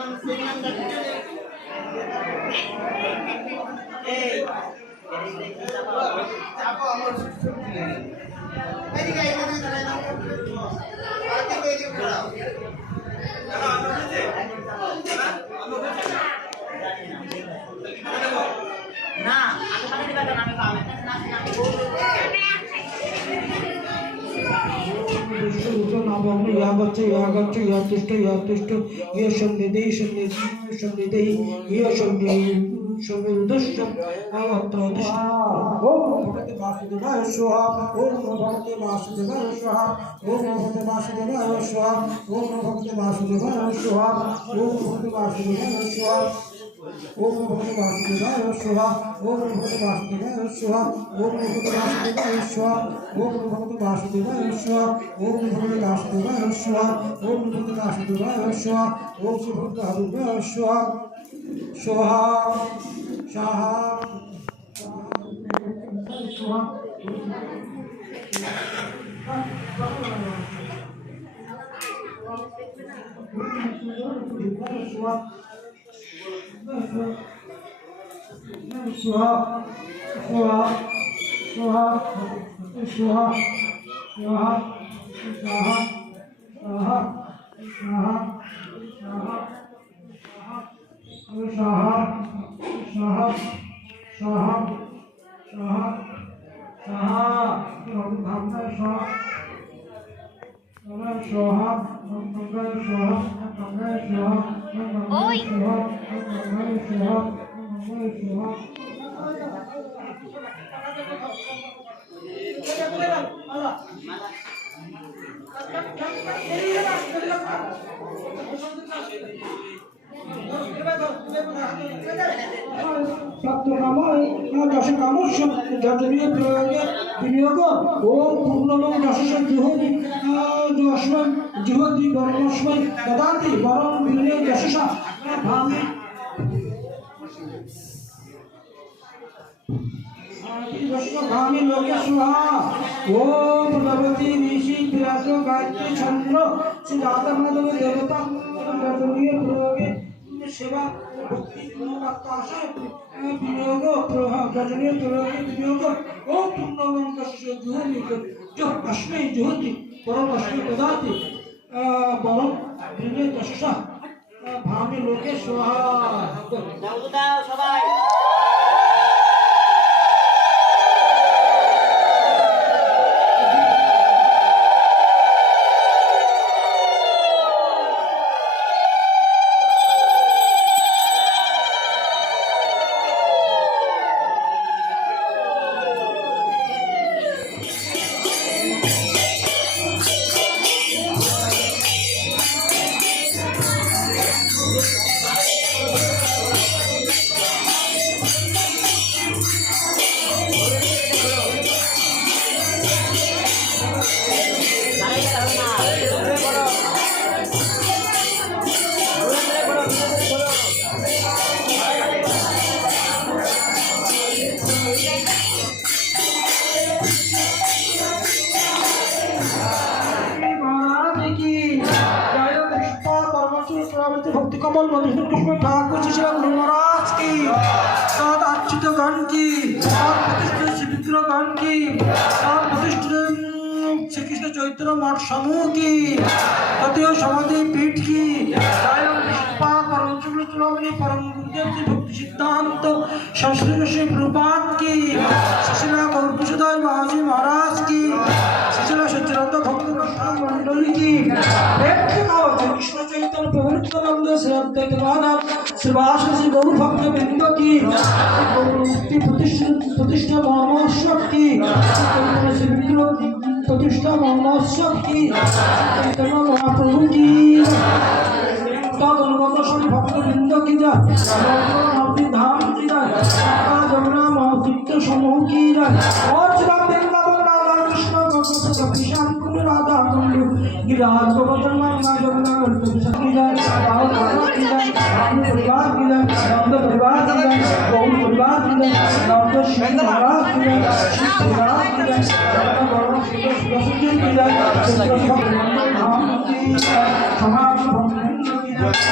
ओम भगवते वासुदेवाय स्वाहा ओम भगवते वासुदेवाय स्वाहा ओम भगवते वासुदेवाय स्वाहा ओम भगवते वासुदेवाय स्वाहा ओम भगवते वासुदेवाय स्वाहा ओम भगवते वासुदेवाय स्वाहा ओम श्री भगवते हरिवाय स्वाहा स्वाहा स्वाहा स्वाहा स्वाहा स्वाहा स्वाहा स्वाहा स्वाहा स्वाहा स्वाहा स्वाहा स्वाहा स्वाहा स्वाहा स्वाहा भावना स्वाहा स्वाहा मंगल स्वाहा मंगल स्वाहा मंगल स्वाहा मंगल स्वाहा मंगल स्वाहा विनियोग ओम पूर्णमो दशम जुहोति परमस्मै ददाति परम विनय दशसा भामि भामि लोके स्वाहा ओम भगवती ऋषि विराजो गायत्री छंद श्री राधा माधव देवता गजनीय प्रयोगे सेवा भक्ति गुणवत्ताशय विनियोग गजनीय प्रयोगे विनियोग ओम पूर्णमो दशम जो अस्मै जुहोति परम अस्मै ददाति परम विनय दशसा भामि लोके स्वाहा सबाई भक्ति कमल मधुसूदन कृष्ण ठाकुर जी महाराज की सात अच्युत गण की प्रतिष्ठित श्रीविग्रह गण की प्रतिष्ठित श्री कृष्ण चैतन्य मठ समूह की तृतीय समाधि पीठ की परम गुरुदेव जी भक्ति सिद्धांत संस्कृत श्री प्रभुपाद की शिशिला गौरप्रसाद महाजी महाराज की शिशिला सच्चिदानंद भक्त मंडली की कृष्ण चैतन्य प्रभु नित्यानंद श्री अद्वैत गदाधर श्रीवास श्री गौर भक्त वृंद की मुक्ति प्रतिष्ठा महोत्सव की प्रतिष्ठा महोत्सव की चैतन्य महाप्रभु की भक्त वृंद की जय धाम की जय जमुना महातीर्थ समूह की जय और वृंदावन राधा कृष्ण श्याम कुंड राधा कुंड गिरिराज गोवर्धन मां जमुना की जय परिवार की जय नंद परिवार की जय गौर परिवार की जय नंद श्री महाराज की जय श्री महाराज की जय की जय समाज Oh,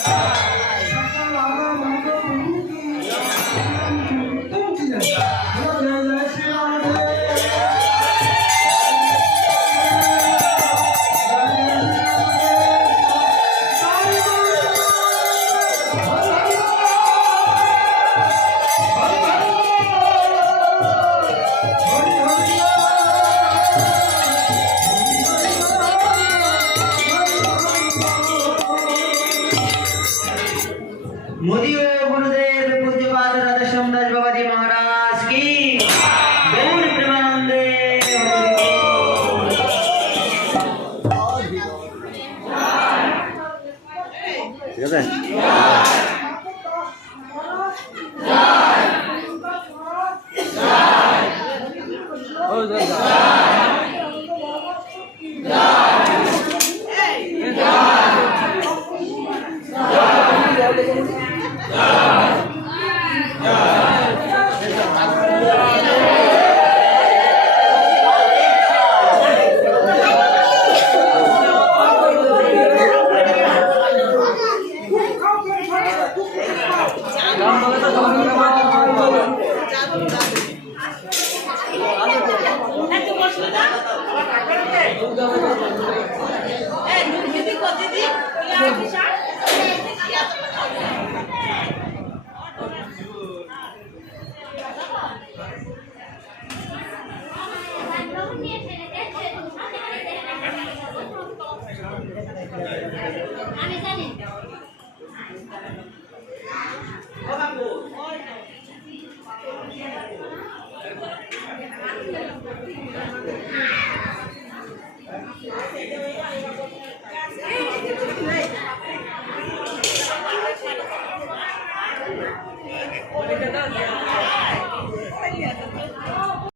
सकल आगा मंगल प्रभु की तुम की जय जय श्री राम मोदी गुरुदेव पूज्यपाद राधा सोमदास बाबा जी महाराज की गौर प्रेमानंदे ठीक है আমি জানি Obrigada.